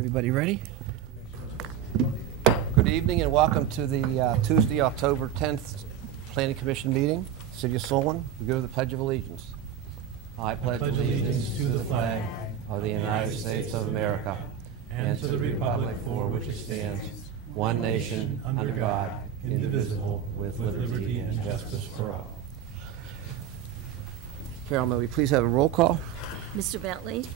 Everybody ready? Good evening and welcome to the Tuesday, October 10th Planning Commission meeting. City of Solon, we go to the Pledge of Allegiance. I pledge allegiance to the flag of the United States of America and to the republic for which it stands, one nation, under God, indivisible, with liberty and justice for all. Carol, may we please have a roll call? Mr. Bentley?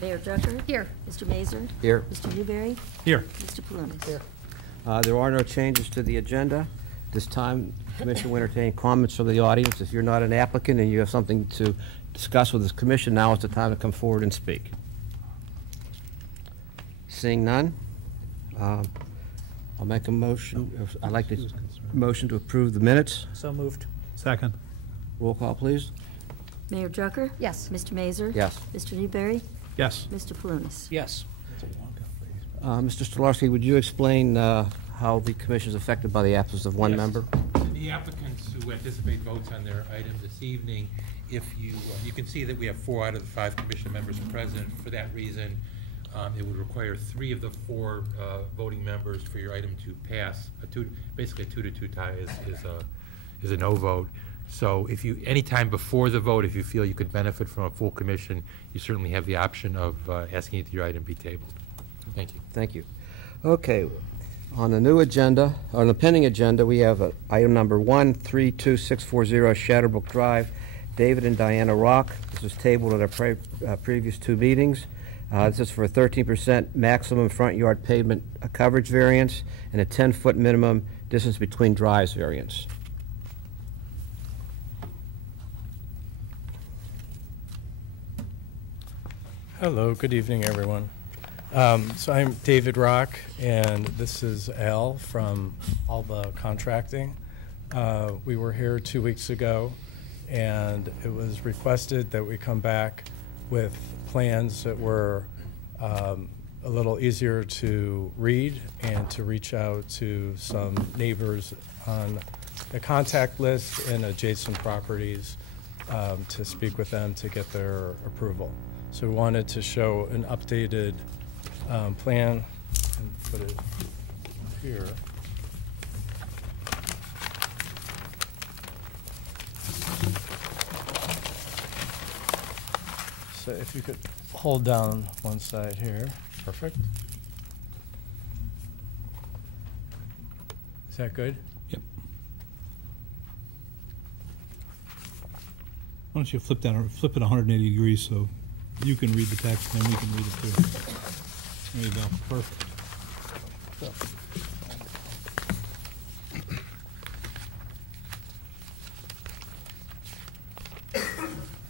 Mayor Drucker? Here. Mr. Mazur? Here. Mr. Newberry? Here. Mr. Palunas? Here. There are no changes to the agenda. This time, the Commission will entertain comments from the audience. If you're not an applicant and you have something to discuss with this Commission, now is the time to come forward and speak. Seeing none, I'll make a motion. I'd like to motion to approve the minutes. So moved. Second. Roll call, please. Mayor Drucker? Yes. Mr. Mazur? Yes. Mr. Newberry? Yes. Mr. Palunas? Yes. Mr. Stolarski, would you explain how the Commission is affected by the absence of one Yes. member? The applicants who anticipate votes on their item this evening, if you can see that we have 4 out of the 5 commission members present. For that reason, it would require 3 of the 4 voting members for your item to pass. Basically a 2-to-2 tie is a no vote. So if you, anytime before the vote, if you feel you could benefit from a full commission, you certainly have the option of asking that your item be tabled. Thank you. Thank you. Okay, on the new agenda, on the pending agenda, we have item number 132640 Shadowbrook Drive, David and Diana Rock. This was tabled at our previous 2 meetings. This is for a 13% maximum front yard pavement coverage variance and a 10-foot minimum distance between drives variance. Hello, good evening, everyone. So I'm David Rock, and this is Al from Alba Contracting. We were here 2 weeks ago, and it was requested that we come back with plans that were a little easier to read and to reach out to some neighbors on the contact list and adjacent properties to speak with them to get their approval. So we wanted to show an updated plan and put it here. So if you could hold down one side here. Perfect. Is that good? Yep. Why don't you flip it 180 degrees so you can read the text and then we can read it too. There you go. Perfect.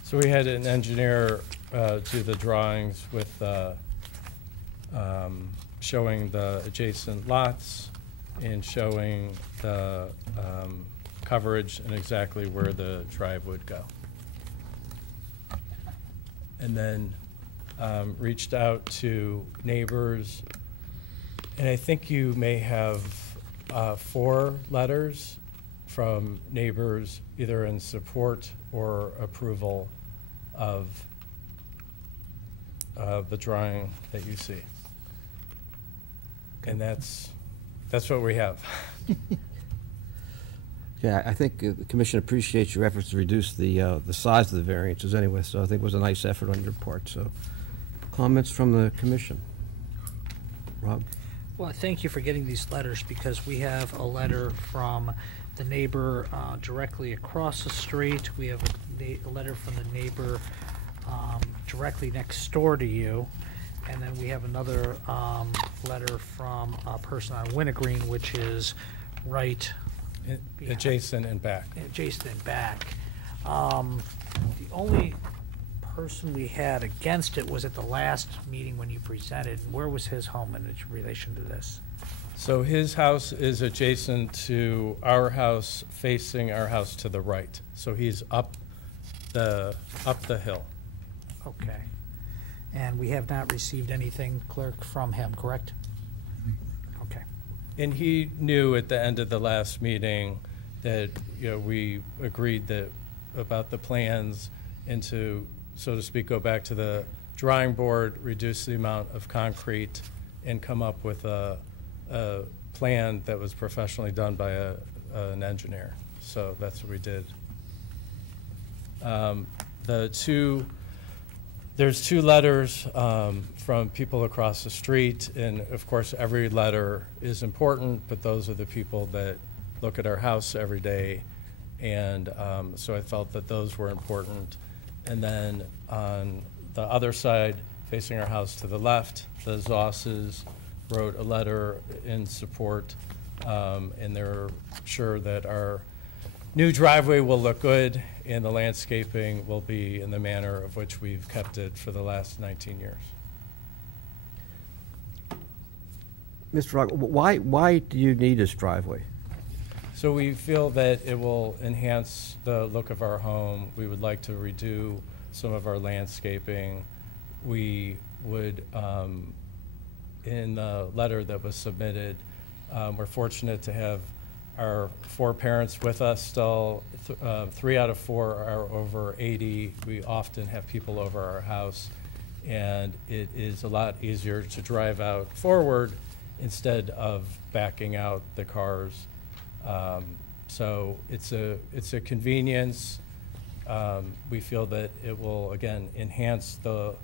So we had an engineer do the drawings with showing the adjacent lots and showing the coverage and exactly where the drive would go. And then reached out to neighbors, and I think you may have 4 letters from neighbors either in support or approval of the drawing that you see. And that's what we have. Yeah, I think the Commission appreciates your efforts to reduce the size of the variances anyway, so I think it was a nice effort on your part. So, comments from the Commission? Rob? Well, thank you for getting these letters, because we have a letter from the neighbor directly across the street. We have a letter from the neighbor directly next door to you. And then we have another letter from a person on Wintergreen, which is right Adjacent and back. Adjacent and back. The only person we had against it was at the last meeting when you presented. Where was his home in relation to this? So his house is adjacent to our house, facing our house to the right. So he's up the hill. Okay. And we have not received anything, clerk, from him, correct? Okay. And he knew at the end of the last meeting that, you know, we agreed that about the plans and to, so to speak, go back to the drawing board, reduce the amount of concrete and come up with a plan that was professionally done by an engineer. So that's what we did. There's two letters from people across the street, and of course every letter is important, but those are the people that look at our house every day, and so I felt that those were important. And then on the other side, facing our house to the left, the Zosses wrote a letter in support, and they're sure that our new driveway will look good and the landscaping will be in the manner of which we've kept it for the last 19 years. Mr. Rock, why do you need this driveway? So we feel that it will enhance the look of our home. We would like to redo some of our landscaping. We would, in the letter that was submitted, we're fortunate to have our 4 parents with us still. 3 out of 4 are over 80. We often have people over our house, and it is a lot easier to drive out forward instead of backing out the cars. So it's a convenience. We feel that it will, again, enhance the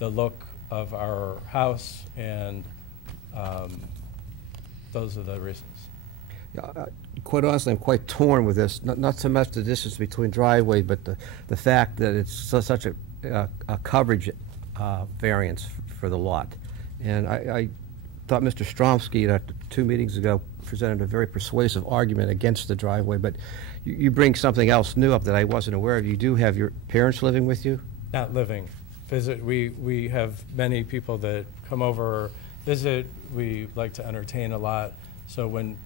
look of our house, and those are the reasons. Quite honestly, I'm quite torn with this. Not so much the distance between driveways, but the fact that it's such a coverage variance for the lot. And I thought Mr. Stromsky at 2 meetings ago presented a very persuasive argument against the driveway, but you bring something else new up that I wasn't aware of. You do have your parents living with you? Not living. Visit. We have many people that come over, visit. We like to entertain a lot. So when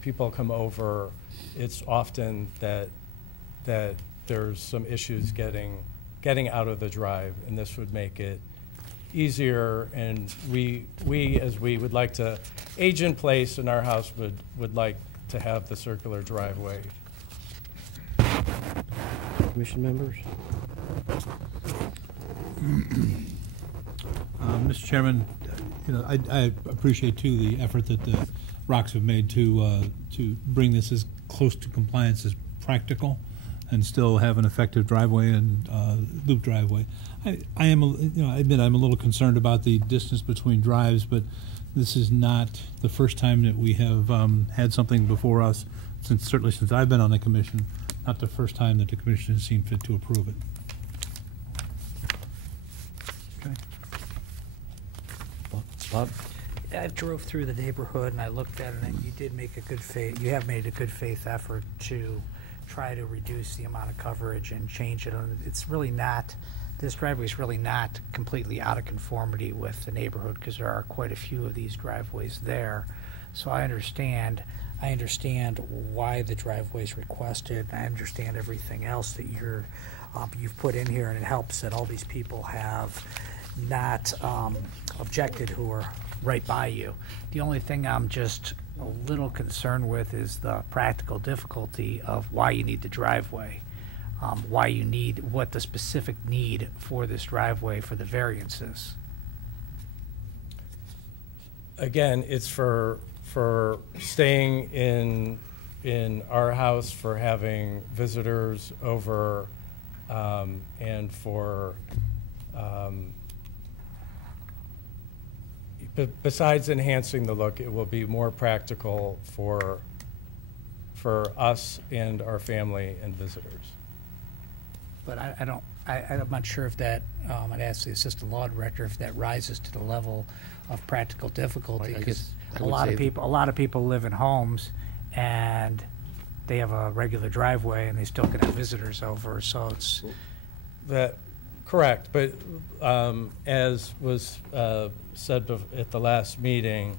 people come over, it's often that there's some issues getting out of the drive, and this would make it easier. And we as we would like to age in place, and our house would like to have the circular driveway. Commission members? Mr. Chairman, I appreciate too the effort that the Rocks have made to bring this as close to compliance as practical, and still have an effective driveway and loop driveway. I am, I admit I'm a little concerned about the distance between drives, but this is not the first time that we have had something before us, certainly since I've been on the commission. Not the first time that the commission has seen fit to approve it. Okay. Bob? I drove through the neighborhood and I looked at it, and you did make you have made a good faith effort to try to reduce the amount of coverage and change it. And it's really not, this driveway is really not completely out of conformity with the neighborhood, because there are quite a few of these driveways there. So I understand why the driveway is requested. I understand everything else that you've put in here, and it helps that all these people have not objected who are right by you. The only thing I'm just a little concerned with is the practical difficulty of why you need the driveway, what the specific need for this driveway for the variances. Again, it's for staying in our house, for having visitors over, and for besides enhancing the look, it will be more practical for us and our family and visitors. But I'm not sure if that, I'd ask the assistant law director if that rises to the level of practical difficulty, because a lot of people live in homes and they have a regular driveway and they still can have visitors over, so it's... Correct, but as was said at the last meeting,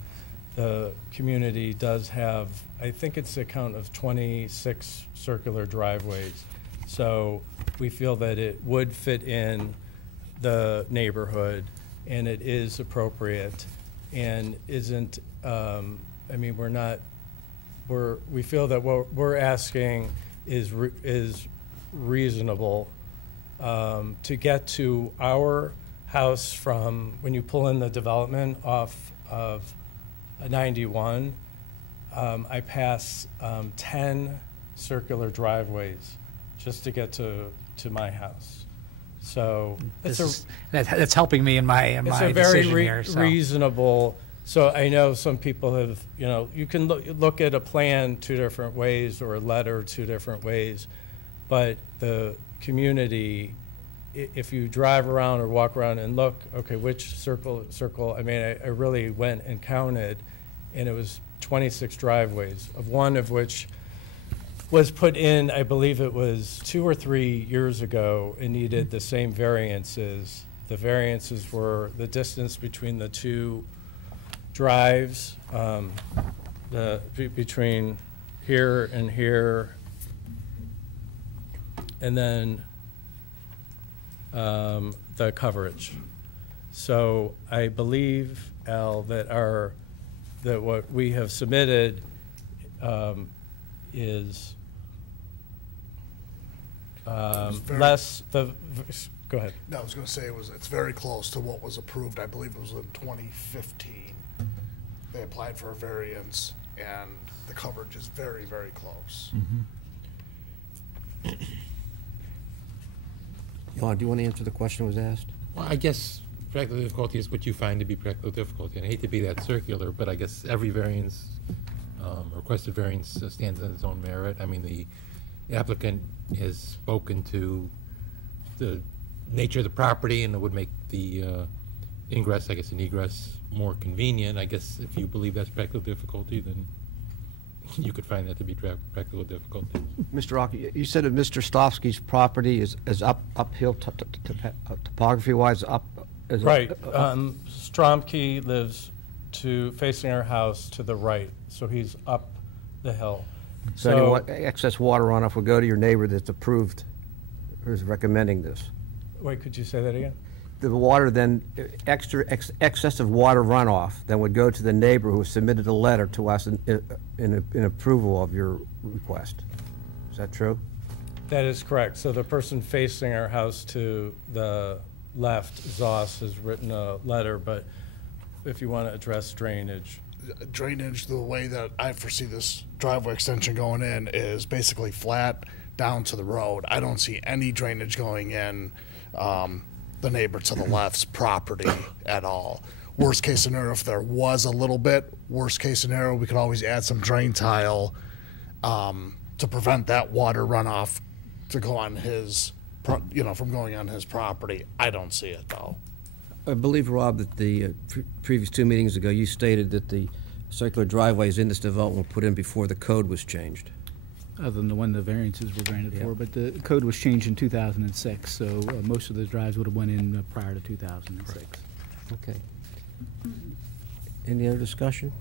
the community does have, I think it's a count of 26 circular driveways. So we feel that it would fit in the neighborhood, and it is appropriate, and isn't, we feel that what we're asking is reasonable to get to our house from, when you pull in the development off of 91, I pass 10 circular driveways just to get to my house. So That's helping me in my it's a very decision here. So. reasonable. So I know some people have, you can look at a plan 2 different ways or a letter 2 different ways, but the community, if you drive around or walk around and look, okay, which circle, I mean, I really went and counted, and it was 26 driveways, one of which was put in, I believe it was 2 or 3 years ago, and needed the same variances. The variances were the distance between the 2 drives, between here and here, and then the coverage. So I believe, Al, that what we have submitted is less the. Go ahead. No, I was going to say it's very close to what was approved. I believe it was in 2015. They applied for a variance, and the coverage is very, very close. Jan, do you want to answer the question that was asked? Well, I guess practical difficulty is what you find to be practical difficulty. And I hate to be that circular, but I guess every variance, requested variance stands on its own merit. I mean, the applicant has spoken to the nature of the property, and it would make the ingress, I guess, and egress more convenient. I guess if you believe that's practical difficulty, then you could find that to be practical difficulty. Mr. Rock, you said that Mr. Stofsky's property is uphill topography-wise, is Right. up- Stromke lives facing our house to the right, so he's up the hill. So any excess water runoff would go to your neighbor that's approved or is recommending this? Wait, could you say that again? The water then, excessive water runoff then would go to the neighbor who submitted a letter to us in approval of your request. Is that true? That is correct. So the person facing our house to the left, Zoss, has written a letter, but if you want to address drainage. Drainage, the way that I foresee this driveway extension going in is basically flat down to the road. I don't see any drainage going in the neighbor to the left's property at all. Worst case scenario, if there was a little bit, worst case scenario, we could always add some drain tile to prevent that water runoff to go on his, from going on his property. I don't see it though. I believe, Rob, that the previous 2 meetings ago, you stated that the circular driveways in this development were put in before the code was changed. Other than the one the variances were granted Yeah. for, but the code was changed in 2006, so most of those drives would have went in prior to 2006. Okay. Any other discussion?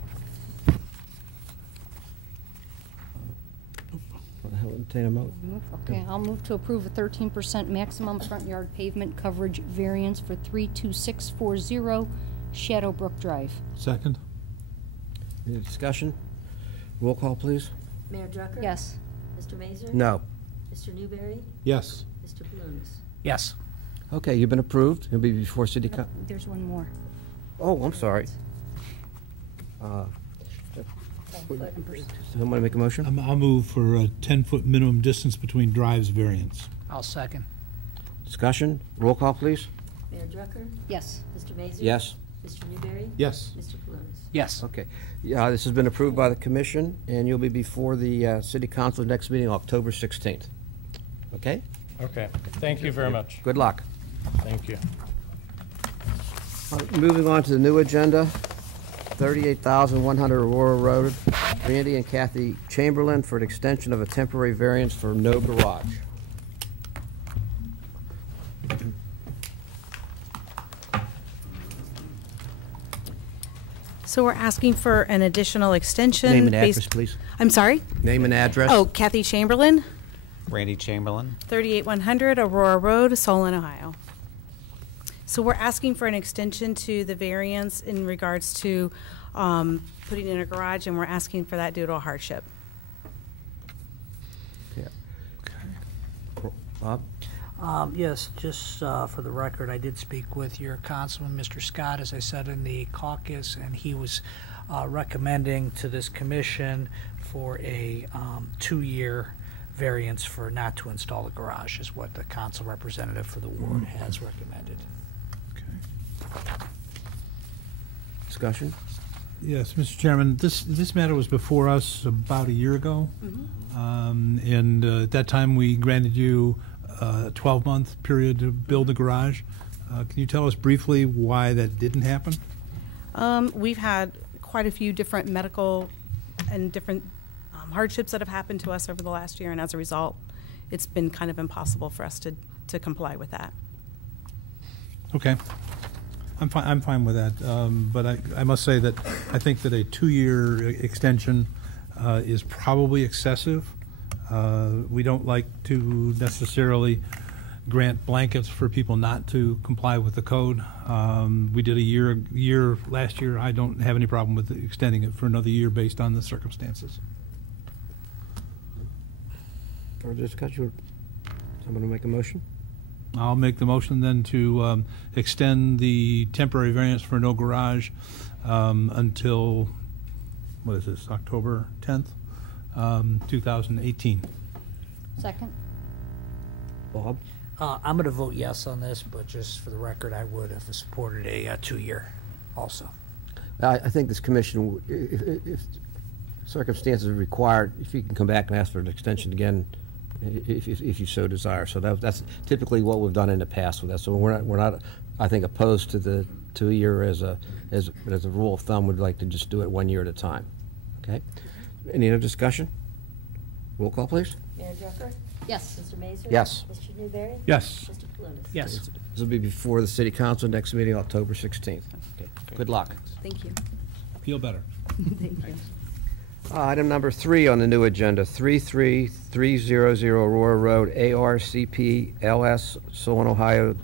I'll entertain a vote. Okay, I'll move to approve a 13% maximum front yard pavement coverage variance for 32640 Shadowbrook Drive. Second? Any discussion? Roll call, please. Mayor Drucker? Yes. Mr. Mazur? No. Mr. Newberry? Yes. Mr. Blooms? Yes. Okay, you've been approved. It'll be before city No, council. there's one more. Oh, I'm sorry. 10 foot and Somebody make a motion? I'll move for a 10-foot minimum distance between drives variance. I'll second. Discussion? Roll call, please. Mayor Drucker? Yes. Mr. Mazur? Yes. Mr. Newberry? Yes. Mr. Blooms? Yes. Okay. Yeah, this has been approved by the commission, and you'll be before the city council next meeting, October 16th. Okay? Okay. Thank you very much. Good luck. Thank you. Moving on to the new agenda, 38,100 Aurora Road, Randy and Kathy Chamberlain for an extension of a temporary variance for no garage. So we're asking for an additional extension. Name and based- address, please. I'm sorry? Name and address. Oh, Kathy Chamberlain, Randy Chamberlain. 3800 Aurora Road, Solon, Ohio. So we're asking for an extension to the variance in regards to putting in a garage, and we're asking for that due to a hardship. Okay. Bob? Yes, just for the record, I did speak with your councilman, Mr. Scott, as I said in the caucus, and he was recommending to this commission for a 2-year variance for not to install a garage, is what the council representative for the ward has recommended. Discussion? Yes, Mr. Chairman, this matter was before us about a year ago. And at that time, we granted you a 12-month period to build a garage. Can you tell us briefly why that didn't happen? We've had quite a few different medical and different hardships that have happened to us over the last year, and as a result, it's been kind of impossible for us to comply with that. Okay. I'm fine with that, but I must say that I think that a 2-year extension is probably excessive. We don't like to necessarily grant blankets for people not to comply with the code. We did a year last year. I don't have any problem with extending it for another year based on the circumstances. Further discussion? Someone to make a motion? I'll make the motion then to extend the temporary variance for no garage until, what is this, October 10th, 2018. Second? Bob? I'm going to vote yes on this, but just for the record, I would have supported a 2-year also. I think this commission, if circumstances are required, if you can come back and ask for an extension again, if you so desire. So that's typically what we've done in the past with that. So we're not I think, opposed to the 2-year as a rule of thumb. We'd like to just do it 1 year at a time. Okay? Any other discussion? Roll call, please. Mayor Drucker? Yes. Mr. Mazer? Yes. Mr. Newberry? Yes. Mr. Palunas? Yes. This will be before the city council, next meeting, October 16th. Okay. Good luck. Thank you. Feel better. Thank you. Item number 3 on the new agenda, 33300 Aurora Road, ARCP LS, Solon, Ohio,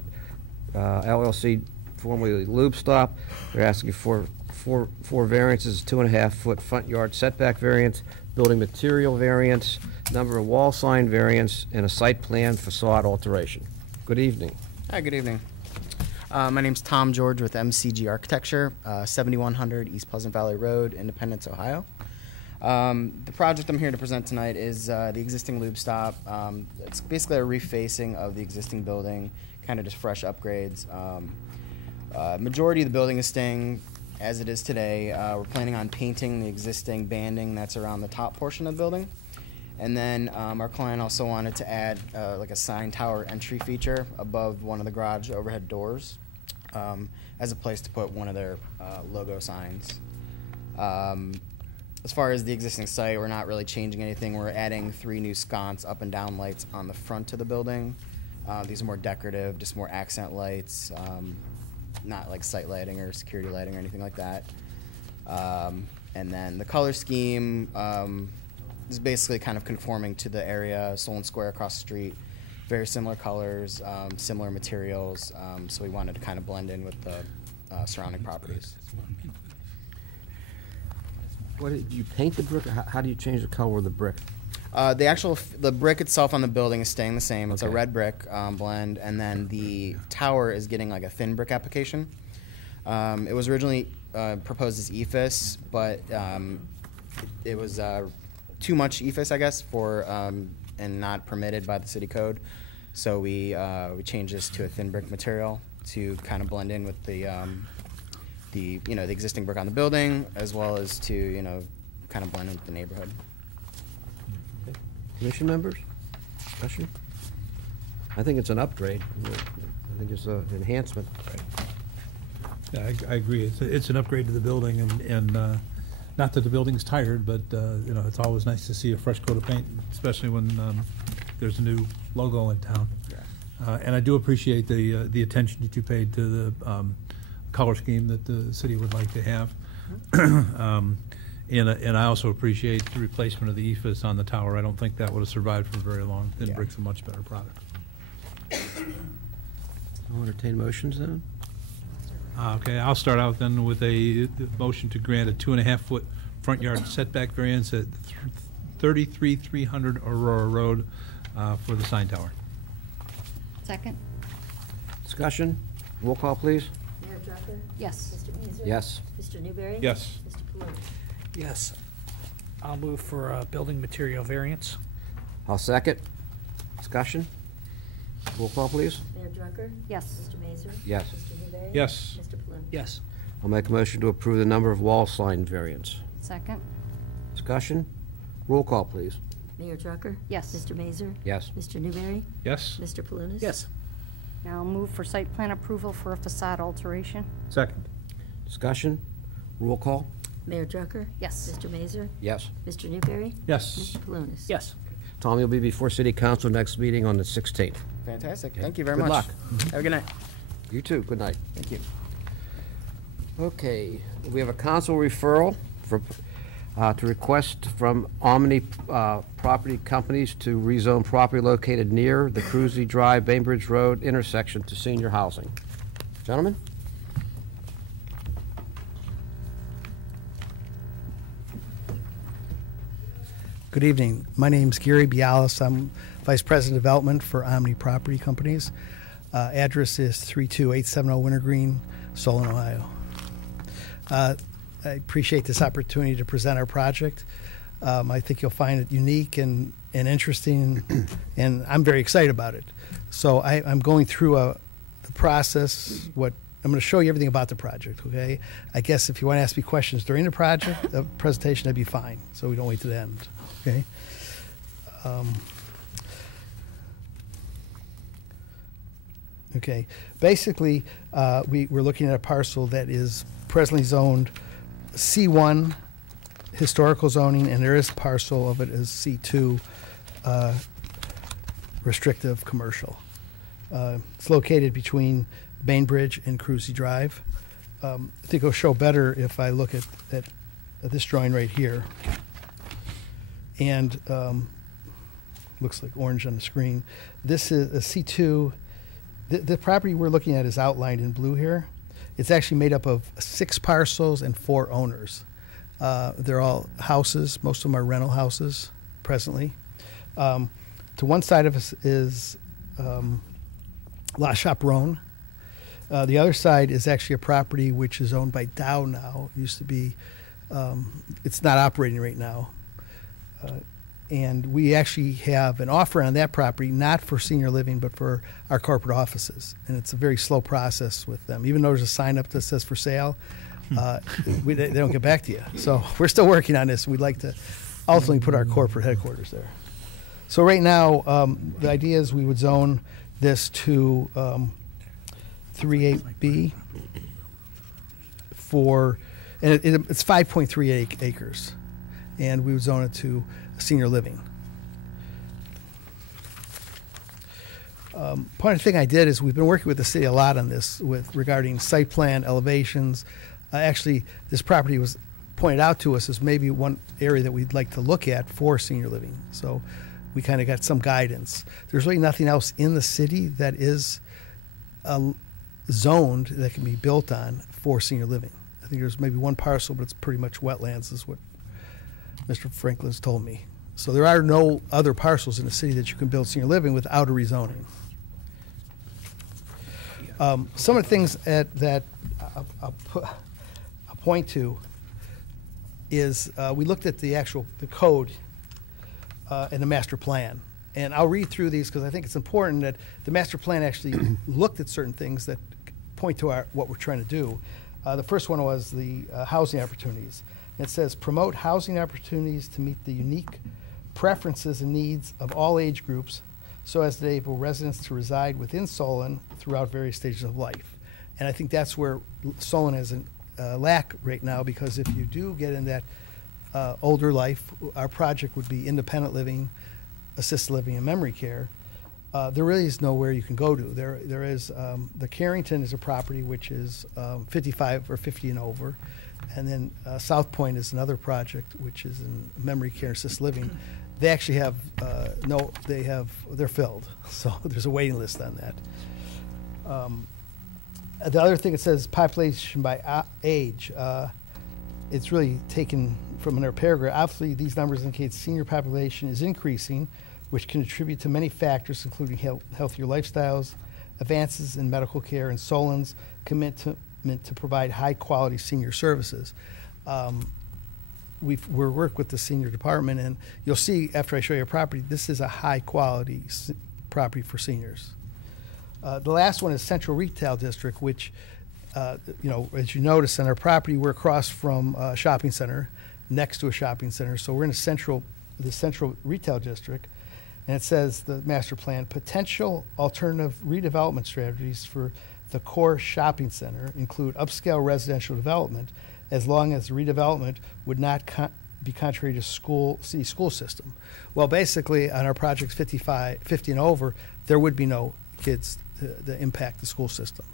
LLC, formerly Lube Stop. They're asking for four variances, 2.5-foot front yard setback variance, building material variance, number of wall sign variance, and a site plan facade alteration. Good evening. Hi, good evening. My name's Tom George with MCG Architecture, 7100 East Pleasant Valley Road, Independence, Ohio. The project I'm here to present tonight is the existing lube stop. It's basically a refacing of the existing building, kind of just fresh upgrades. Majority of the building is staying as it is today. We're planning on painting the existing banding that's around the top portion of the building. And then our client also wanted to add like a sign tower entry feature above one of the garage overhead doors as a place to put one of their logo signs. As far as the existing site, we're not really changing anything. We're adding 3 new sconce up and down lights on the front of the building. These are more decorative, just more accent lights, not like site lighting or security lighting or anything like that. And then the color scheme is basically kind of conforming to the area, Solon Square across the street. Very similar colors, similar materials, so we wanted to kind of blend in with the surrounding properties. What, did you paint the brick, or how do you change the color of the brick? The brick itself on the building is staying the same. It's a Okay. red brick blend, and then the tower is getting like a thin brick application. It was originally proposed as EFIS, but it was too much EFIS, I guess, for and not permitted by the city code. So we changed this to a thin brick material to kind of blend in with the existing brick on the building, as well as to kind of blend in with the neighborhood. Commission members? Discussion? I think it's an upgrade. I think it's an enhancement. Yeah, I agree. It's an upgrade to the building, and not that the building's tired, but it's always nice to see a fresh coat of paint, especially when there's a new logo in town. Yeah. And I do appreciate the attention that you paid to the color scheme that the city would like to have. And I also appreciate the replacement of the EFIS on the tower. I don't think that would have survived for very long. Thin Yeah. brick's a much better product. I'll entertain motions then. Okay, I'll start out then with a motion to grant a 2.5-foot front yard setback variance at 33300 Aurora Road for the sign tower. Second? Discussion? Roll call, please. Mayor Drucker? Yes. Mr. Mazur? Yes. Mr. Newberry? Yes. Mr. Palumbo? Yes. I'll move for a building material variance. I'll second. Discussion? Roll call, please. Mayor Drucker? Yes. Mr. Mazur? Yes. Mr. Newberry? Yes. Mr. Palumbo? Yes. I'll make a motion to approve the number of wall sign variants. Second? Discussion? Roll call, please. Mayor Drucker? Yes. Mr. Mazur? Yes. Mr. Newberry? Yes. Mr. Palunas? Yes. Now I'll move for site plan approval for a facade alteration. Second. Discussion? Roll call? Mayor Drucker? Yes. Mr. Mazur? Yes. Mr. Newberry? Yes. Mr. Palunas? Yes. Tom, you'll be before City Council next meeting on the 16th. Fantastic. Thank you very Good much. luck. Have a good night. You too. Good night. Thank you. Okay, we have a council referral for, to request from Omni Property Companies to rezone property located near the Cruzy Drive, Bainbridge Road intersection to senior housing. Gentlemen? Good evening. My name's Gary Bialis. I'm Vice President of Development for Omni Property Companies. Address is 32870 Wintergreen, Solon, Ohio. I appreciate this opportunity to present our project. I think you'll find it unique and interesting, and I'm very excited about it. So I'm going through the process. I'm going to show you everything about the project, okay? I guess if you want to ask me questions during the project, the presentation, that'd be fine, so we don't wait to the end, okay? Okay, basically, we're looking at a parcel that is presently zoned C1 historical zoning, and there is a parcel of it as C2 restrictive commercial. It's located between Bainbridge and Cruzy Drive. I think it'll show better if I look at this drawing right here. And looks like orange on the screen. This is a C2. The property we're looking at is outlined in blue here. It's actually made up of 6 parcels and 4 owners. They're all houses. Most of them are rental houses presently. To one side of us is La Chaperon. The other side is actually a property which is owned by Dow now. It used to be, it's not operating right now. And we actually have an offer on that property, not for senior living, but for our corporate offices. And it's a very slow process with them. Even though there's a sign up that says for sale, they don't get back to you. So we're still working on this. We'd like to ultimately put our corporate headquarters there. So right now, the idea is we would zone this to 38B for, and it's 5.3 acres. And we would zone it to senior living. Part of the thing I did is we've been working with the city a lot on this regarding site plan, elevations. Actually, this property was pointed out to us as maybe one area that we'd like to look at for senior living. So we kind of got some guidance. There's really nothing else in the city that is zoned that can be built on for senior living. I think there's maybe one parcel, but it's pretty much wetlands is what Mr. Franklin's told me. So there are no other parcels in the city that you can build senior living without a rezoning. Some of the things that I'll point to is we looked at the code and the master plan. And I'll read through these because I think it's important that the master plan actually looked at certain things that point to what we're trying to do. The first one was the housing opportunities. It says, promote housing opportunities to meet the unique preferences and needs of all age groups so as to enable residents to reside within Solon throughout various stages of life. And I think that's where Solon has a lack right now, because if you do get in that older life, our project would be independent living, assisted living, and memory care. There really is nowhere you can go to. There is, the Carrington is a property which is 55 or 50 and over. And then South Point is another project which is in memory care and assisted living. They actually have they're filled. So there's a waiting list on that. The other thing it says population by age. It's really taken from another paragraph. Obviously, these numbers indicate senior population is increasing, which contribute to many factors, including healthier lifestyles, advances in medical care, and Solon's commitment to provide high-quality senior services. We're work with the senior department, and you'll see after I show you a property, this is a high-quality property for seniors. The last one is Central Retail District, which, as you notice on our property, we're across from a shopping center, next to a shopping center. So we're in the Central Retail District, and it says the master plan, potential alternative redevelopment strategies for the core shopping center include upscale residential development, as long as the redevelopment would not be contrary to city school system. Well, basically, on our projects 50 and over, there would be no kids to impact the school system.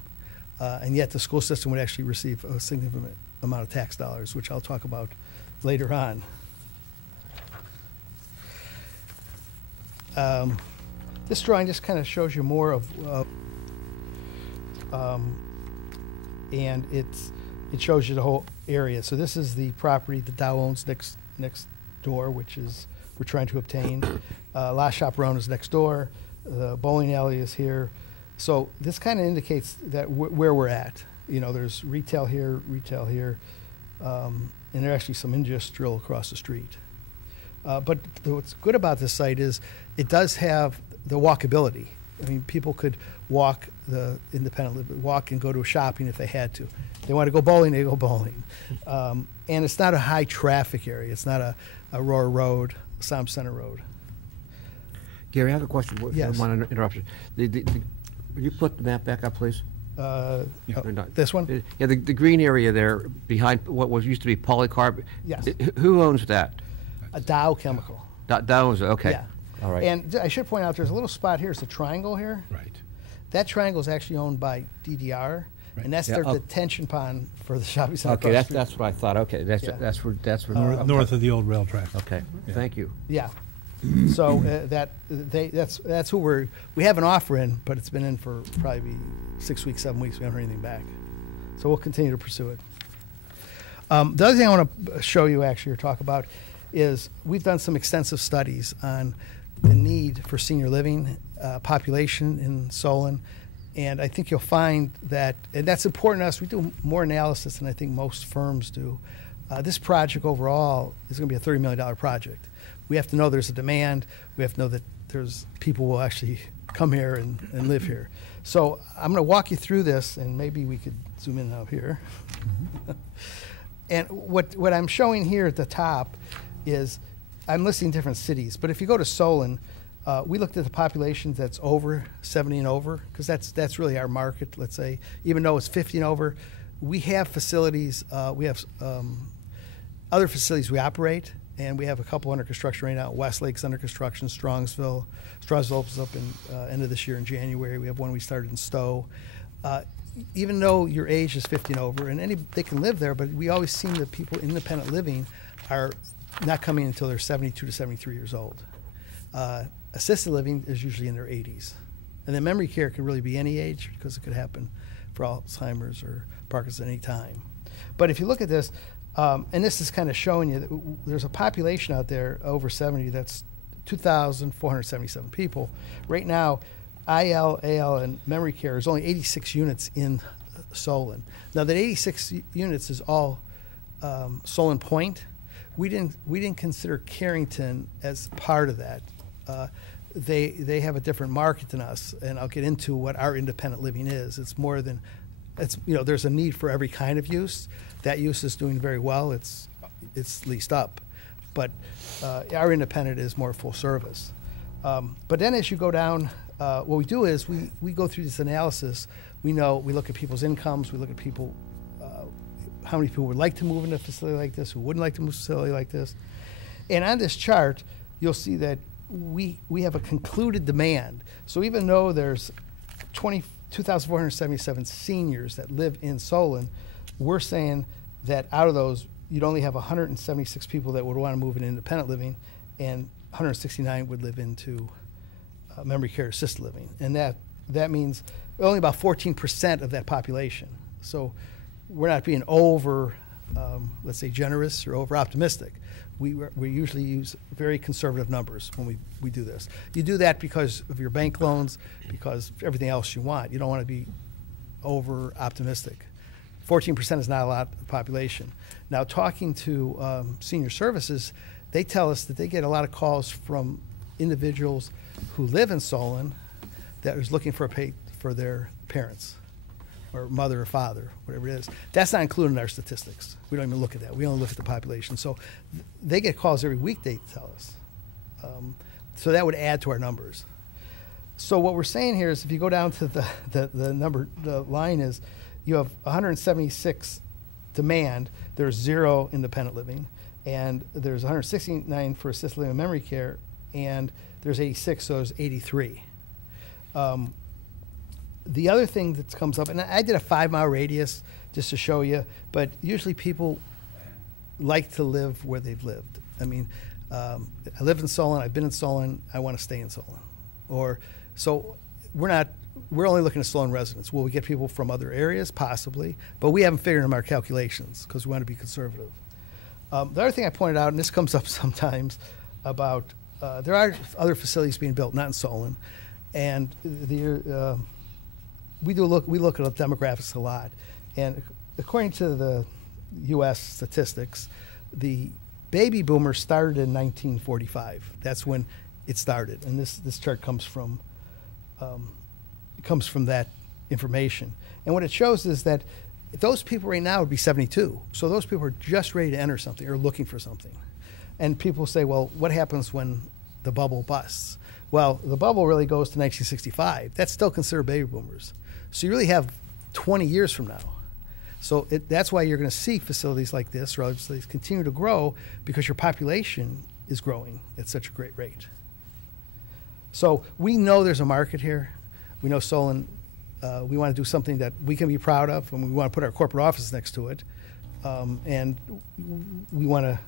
And yet the school system would actually receive a significant amount of tax dollars, which I'll talk about later on. This drawing just kind of shows you more of, and it shows you the whole area. So this is the property that Dow owns next door, which is we're trying to obtain. La Chaperon is next door. The bowling alley is here. So this kind of indicates that where we're at. There's retail here, and there's actually some industrial across the street. But what's good about this site is it does have the walkability. I mean, people could walk walk and go to a shopping if they had to. They want to go bowling, they go bowling. And it's not a high traffic area. It's not a Aurora Road, Som Center Road. Gary, I have a question. Yes. I want to interrupt you. Would you put the map back up, please? This one? Yeah, the green area there behind what used to be Polycarb. Yes. Who owns that? A Dow Chemical. Dow owns it, okay. Yeah. All right. And I should point out, there's a little spot here. It's a triangle here. Right. That triangle is actually owned by DDR, and that's their detention pond for the shopping center. Okay, across the that's what I thought. Okay, that's where okay. North of the old rail track. Okay, thank you. Yeah. So that's who we have an offer in, but it's been in for probably 6 weeks, 7 weeks. We haven't heard anything back. So we'll continue to pursue it. The other thing I want to show you actually or talk about is we've done some extensive studies on the need for senior living population in Solon, and I think you'll find that, and that's important to us. We do more analysis than I think most firms do. This project overall is going to be a $30 million project. We have to know there's a demand. We have to know that there's people will actually come here and live here. So I'm going to walk you through this, and maybe we could zoom in out here. Mm-hmm. And what I'm showing here at the top is I'm listing different cities. But if you go to Solon, we looked at the population that's over 70 and over, because that's really our market, let's say. Even though it's 50 and over, we have facilities. We have other facilities we operate. And we have a couple under construction right now. Westlake's under construction, Strongsville opens up in end of this year in January. We have one we started in Stowe. Even though your age is 50 and over, and they can live there, but we always seem that people independent living are not coming until they're 72 to 73 years old. Assisted living is usually in their 80s. And then memory care could really be any age, because it could happen for Alzheimer's or Parkinson's at any time. But if you look at this, and this is kind of showing you that there's a population out there over 70 that's 2,477 people. Right now, IL, AL, and memory care is only 86 units in Solon. Now that 86 units is all Solon Point. We didn't consider Carrington as part of that. They have a different market than us, and I'll get into what our independent living is. It's more than there's a need for every kind of use. That use is doing very well. It's leased up, but our independent is more full service. But then as you go down, what we do is we go through this analysis. We look at people's incomes. We look at people, how many people would like to move into a facility like this, who wouldn't like to move to a facility like this. And on this chart, you'll see that we have a concluded demand. So even though there's 2,477 seniors that live in Solon, we're saying that out of those, you'd only have 176 people that would want to move in independent living, and 169 would live into memory care assisted living. And that means only about 14% of that population. So we're not being over let's say, generous or over-optimistic. We usually use very conservative numbers when we do this. You do that because of your bank loans, because of everything else you want. You don't want to be over-optimistic. 14% is not a lot of population. Now, talking to senior services, they tell us that they get a lot of calls from individuals who live in Solon that is looking for a pay for their parents or mother or father, whatever it is. That's not included in our statistics. We don't even look at that. We only look at the population. So they get calls every week, they tell us. So that would add to our numbers. So what we're saying here is if you go down to the number, the line is you have 176 demand, there's 0 independent living, and there's 169 for assisted living and memory care, and there's 86, so there's 83. The other thing that comes up, and I did a 5-mile radius just to show you, but usually people like to live where they've lived. I mean, I live in Solon, I've been in Solon, I want to stay in Solon. So we're only looking at Solon residents. Will we get people from other areas? Possibly, but we haven't figured in our calculations because we want to be conservative. The other thing I pointed out, and this comes up sometimes, about there are other facilities being built, not in Solon, and we look at demographics a lot, and according to the U.S. statistics, the baby boomers started in 1945. That's when it started, and this chart comes from that information. And what it shows is that those people right now would be 72. So those people are just ready to enter something or looking for something. And people say, well, what happens when the bubble busts? Well, the bubble really goes to 1965. That's still considered baby boomers. So you really have 20 years from now. So that's why you're going to see facilities like this, or other facilities, continue to grow because your population is growing at such a great rate. So we know there's a market here. We know Solon, we want to do something that we can be proud of, and we want to put our corporate office next to it. And we want to,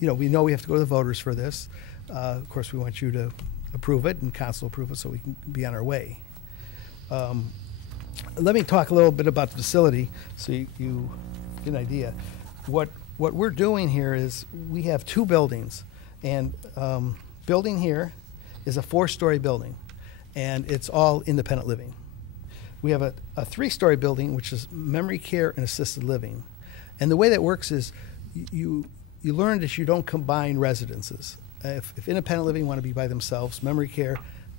we know we have to go to the voters for this. Of course, we want you to approve it and council approve it so we can be on our way. Let me talk a little bit about the facility so you get an idea. What we're doing here is we have 2 buildings, and building here is a 4-story building, and it's all independent living. We have a 3-story building, which is memory care and assisted living. And the way that works is you learn that you don't combine residences. If independent living want to be by themselves, memory care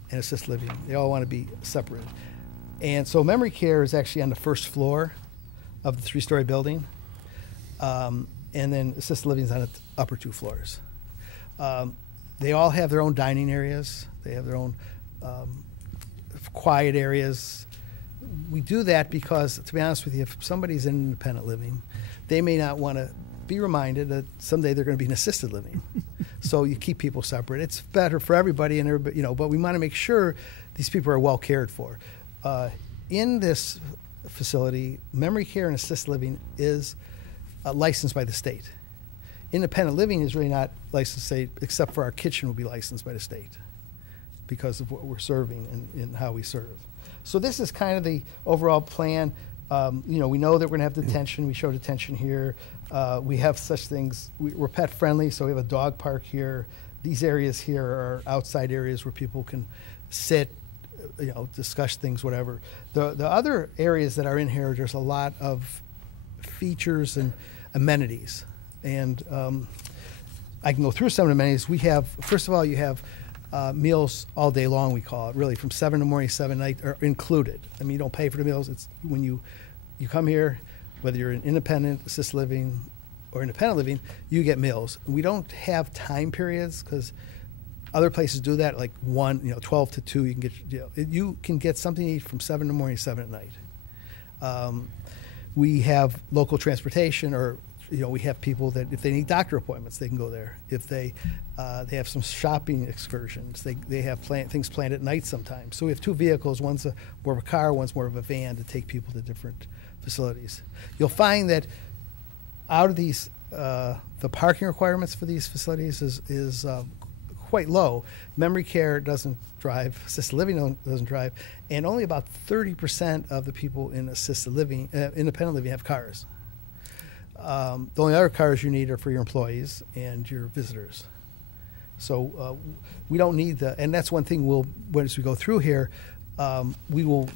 and assisted living, they all want to be separated. And so memory care is actually on the 1st floor of the 3-story building, and then assisted living is on the upper 2 floors. They all have their own dining areas. They have their own quiet areas. We do that because, to be honest with you, if somebody's in independent living, they may not want to be reminded that someday they're going to be in assisted living. So you keep people separate. It's better for everybody, and everybody, but we want to make sure these people are well cared for. In this facility, memory care and assisted living is licensed by the state. Independent living is really not licensed state, except for our kitchen will be licensed by the state because of what we're serving and how we serve. So this is kind of the overall plan. We know that we're going to have detention. We show detention here. We have such things. We're pet friendly, so we have a dog park here. These areas here are outside areas where people can sit, discuss things, whatever. The other areas that are in here, there's a lot of features and amenities. And I can go through some of the amenities. We have, first of all, you have meals all day long, we call it, really, from 7 in the morning to 7 at night are included. I mean, you don't pay for the meals. It's when you come here, whether you're in independent, assisted living, or independent living, you get meals. We don't have time periods because other places do that, like 12 to 2, you can get something to eat from 7 in the morning to 7 at night. We have local transportation, or we have people that if they need doctor appointments, they can go there. If they have some shopping excursions, they have things planned at night sometimes. So we have 2 vehicles. One's more of a car, one's more of a van to take people to different facilities. You'll find that out of these, the parking requirements for these facilities is quite low. Memory care doesn't drive, assisted living doesn't drive, and only about 30% of the people in assisted living, independent living, have cars. The only other cars you need are for your employees and your visitors. So we don't need and that's one thing as we go through here, we will,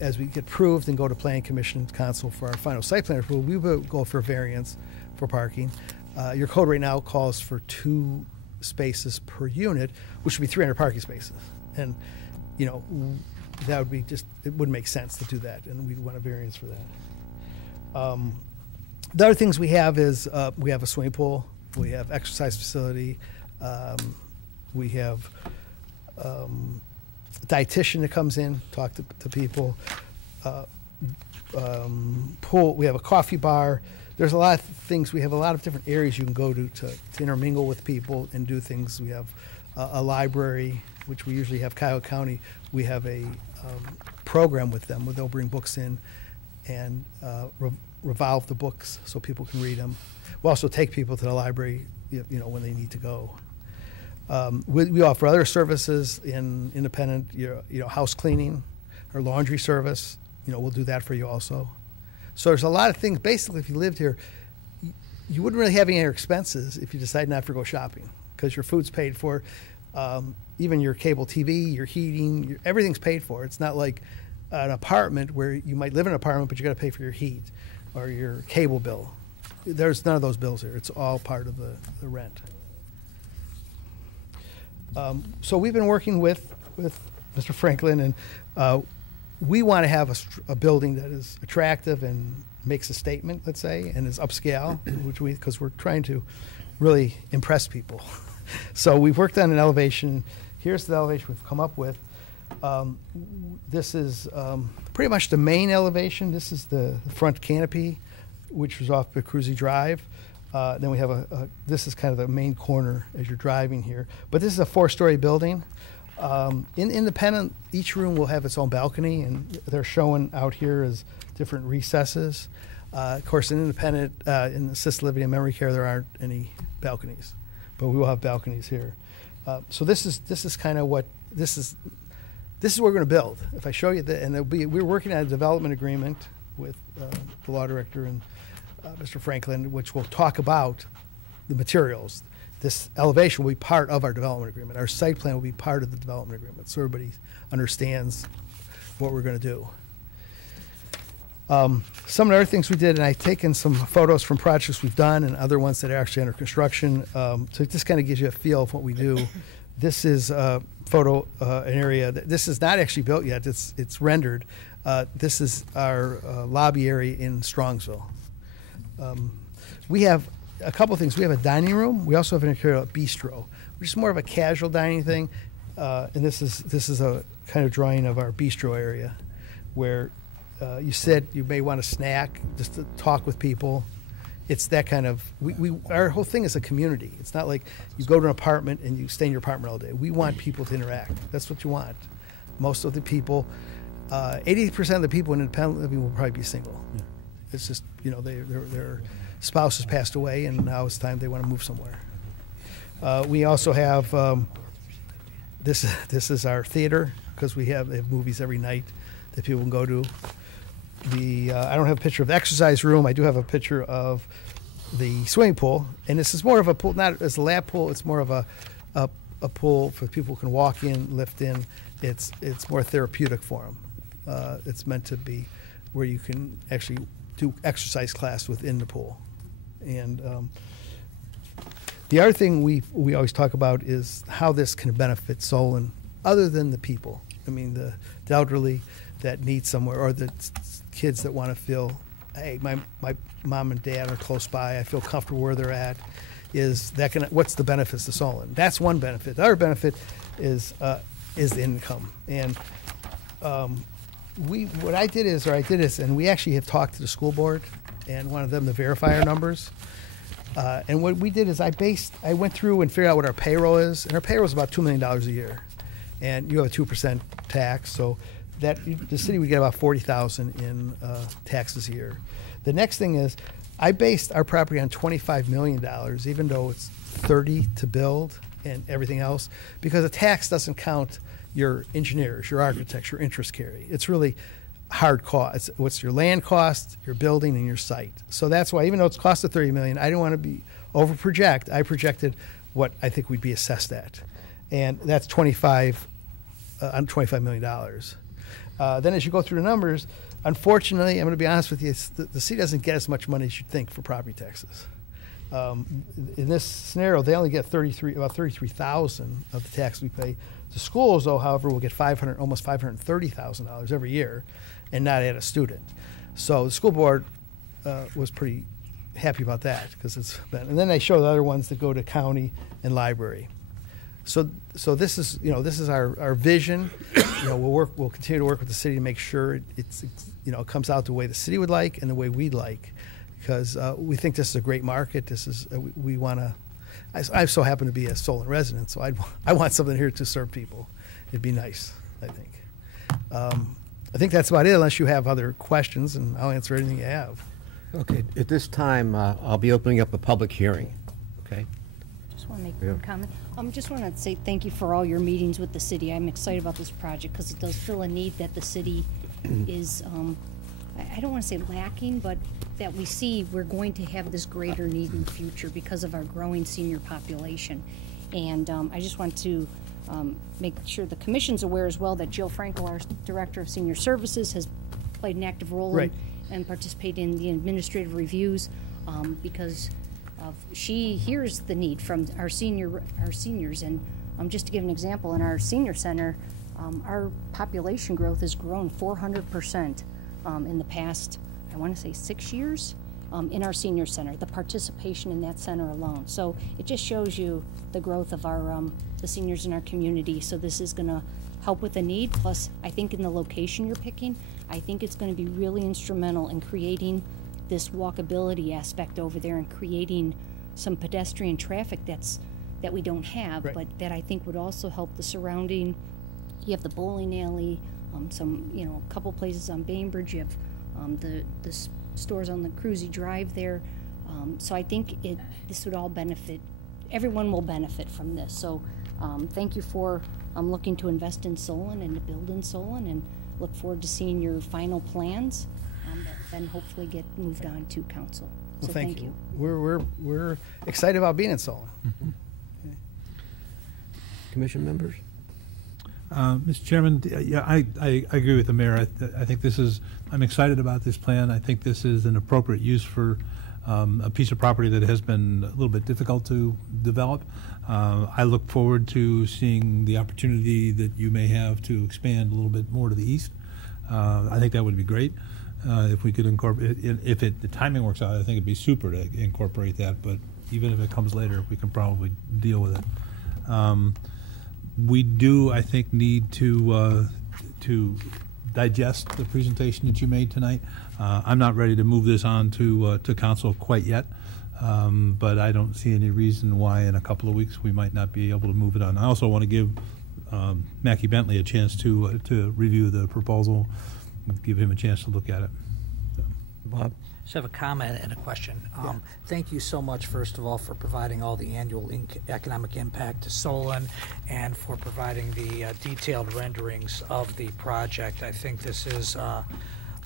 as we get approved and go to Planning Commission and Council for our final site plan approval, we will go for variance for parking. Your code right now calls for 2 spaces per unit, which would be 300 parking spaces. And, that would be it wouldn't make sense to do that, and we'd want a variance for that. The other things we have is we have a swimming pool, we have exercise facility, we have a dietitian that comes in, talk to people, pool, we have a coffee bar. There's a lot of things. We have a lot of different areas you can go to intermingle with people and do things. We have a library, which we usually have Cuyahoga County. We have a program with them where they'll bring books in and revolve the books so people can read them. We also take people to the library, when they need to go. We offer other services in independent, house cleaning or laundry service. We'll do that for you also. So there's a lot of things. Basically, if you lived here, you wouldn't really have any other expenses if you decide not to go shopping because your food's paid for. Even your cable TV, your heating, everything's paid for. It's not like an apartment where you might live in an apartment, but you got to pay for your heat or your cable bill. There's none of those bills here. It's all part of the rent. So we've been working with Mr. Franklin, and we want to have a building that is attractive and makes a statement, let's say, and is upscale, because we're trying to really impress people. So we've worked on an elevation. Here's the elevation we've come up with. This is pretty much the main elevation. This is the front canopy, which was off Cruzy Drive. Then we have this is kind of the main corner as you're driving here. But this is a 4-story building. In Independent, each room will have its own balcony, and they're showing out here as different recesses. Of course, in Independent, in assisted living and memory care, there aren't any balconies, but we will have balconies here. So this is kind of what this is what we're going to build. If I show you that, and we're working on a development agreement with the law director and Mr. Franklin, which will talk about the materials. This elevation will be part of our development agreement. Our site plan will be part of the development agreement, so everybody understands what we're going to do. Some of the other things we did, and I've taken some photos from projects we've done and other ones that are actually under construction. So it just kind of gives you a feel of what we do. This is a photo, an area that this is not actually built yet. It's rendered. This is our lobby area in Strongsville. We have a couple things. We have a dining room. We also have an bistro, which is more of a casual dining thing. And this is a kind of drawing of our bistro area, where you sit. You may want a snack, just to talk with people. It's that kind of. Our whole thing is a community. It's not like you go to an apartment and you stay in your apartment all day. We want people to interact. That's what you want. Most of the people, 80% of the people in independent living will probably be single. Yeah. It's just their spouse has passed away, and now it's time they want to move somewhere. We also have this is our theater, because they have movies every night that people can go to. I don't have a picture of the exercise room. I do have a picture of the swimming pool, and this is more of a pool, not as a lap pool. It's more of a pool for people who can walk in, lift in. It's more therapeutic for them. It's meant to be where you can actually do exercise class within the pool. And the other thing we always talk about is how this can benefit Solon, other than the people. I mean, the elderly that need somewhere, or the kids that want to feel, hey, my mom and dad are close by. I feel comfortable where they're at. What's the benefits to Solon? That's one benefit. The other benefit is the income. And I did this, and we actually have talked to the school board and wanted them to verify our numbers. And what we did is I went through and figured out what our payroll is, and our payroll is about $2 million a year, and you have a 2% tax, so that the city would get about $40,000 in taxes a year. The next thing is I based our property on $25 million, even though it's 30 to build and everything else, because the tax doesn't count your engineers, your architects, your interest carry. It's really hard cost. What's your land cost, your building, and your site. So that's why, even though it's cost of $30 million, I didn't want to be over project. I projected what I think we'd be assessed at, and that's $25 million. Then as you go through the numbers, unfortunately, I'm going to be honest with you, the city doesn't get as much money as you'd think for property taxes. In this scenario, they only get about $33,000 of the tax we pay. The schools, though, however, will get almost $530,000 every year, and not add a student. So the school board was pretty happy about that because it's been. And then they show the other ones that go to county and library. So this is our vision. We'll continue to work with the city to make sure it comes out the way the city would like and the way we'd like, because we think this is a great market. This is we want to. I so happen to be a Solon resident, so I want something here to serve people. It'd be nice, I think. I think that's about it, unless you have other questions, and I'll answer anything you have. Okay, at this time, I'll be opening up a public hearing, okay? Just want to make a comment. Just want to say thank you for all your meetings with the city. I'm excited about this project because it does fill a need that the city is, I don't want to say lacking, but that we see we're going to have this greater need in the future because of our growing senior population. And I just want to make sure the commission's aware as well that Jill Frankel, our Director of Senior Services, has played an active role and participated in the administrative reviews because she hears the need from our seniors. And just to give an example, in our senior center, our population growth has grown 400% in the past, I want to say 6 years, in our senior center, the participation in that center alone. So it just shows you the growth of our the seniors in our community. So this is going to help with the need. Plus, I think in the location you're picking, I think it's going to be really instrumental in creating this walkability aspect over there and creating some pedestrian traffic that we don't have, but that I think would also help the surrounding. You have the bowling alley, a couple places on Bainbridge. You have the stores on the Cruzy Drive there. So I think this would all benefit. Everyone will benefit from this. So thank you for looking to invest in Solon and to build in Solon, and look forward to seeing your final plans that then hopefully get moved on to council. So well, thank you. We're excited about being in Solon. Mm-hmm. Okay. Commission members? Mr. Chairman, yeah, I agree with the mayor. I think I'm excited about this plan. I think this is an appropriate use for a piece of property that has been a little bit difficult to develop. I look forward to seeing the opportunity that you may have to expand a little bit more to the east. I think that would be great if we could incorporate, if the timing works out. I think it'd be super to incorporate that, but even if it comes later, we can probably deal with it. We do, I think, need to digest the presentation that you made tonight. I'm not ready to move this on to council quite yet, but I don't see any reason why in a couple of weeks we might not be able to move it on. I also want to give Mackie Bentley a chance to review the proposal, give him a chance to look at it. So. Bob? I just have a comment and a question. Thank you so much, first of all, for providing all the annual economic impact to Solon and for providing the detailed renderings of the project. I think this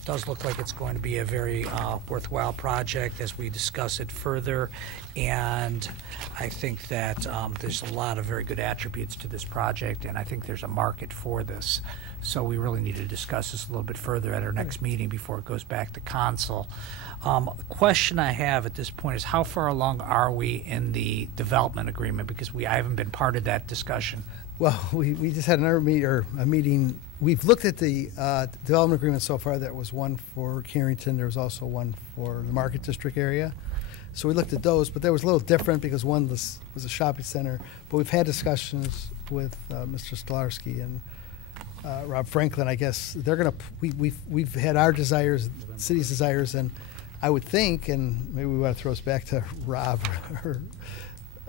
does look like it's going to be a very worthwhile project as we discuss it further, and I think that there's a lot of very good attributes to this project, and I think there's a market for this. So we really need to discuss this a little bit further at our next meeting before it goes back to council. Question I have at this point is, how far along are we in the development agreement? Because I haven't been part of that discussion. Well, we just had a meeting. We've looked at the development agreement so far. There was one for Carrington. There was also one for the Market District area. So we looked at those, but that was a little different because one was a shopping center. But we've had discussions with Mr. Stolarski and Rob Franklin. I guess they're going to. We've had our desires, city's desires, and I would think, and maybe we want to throw us back to Rob or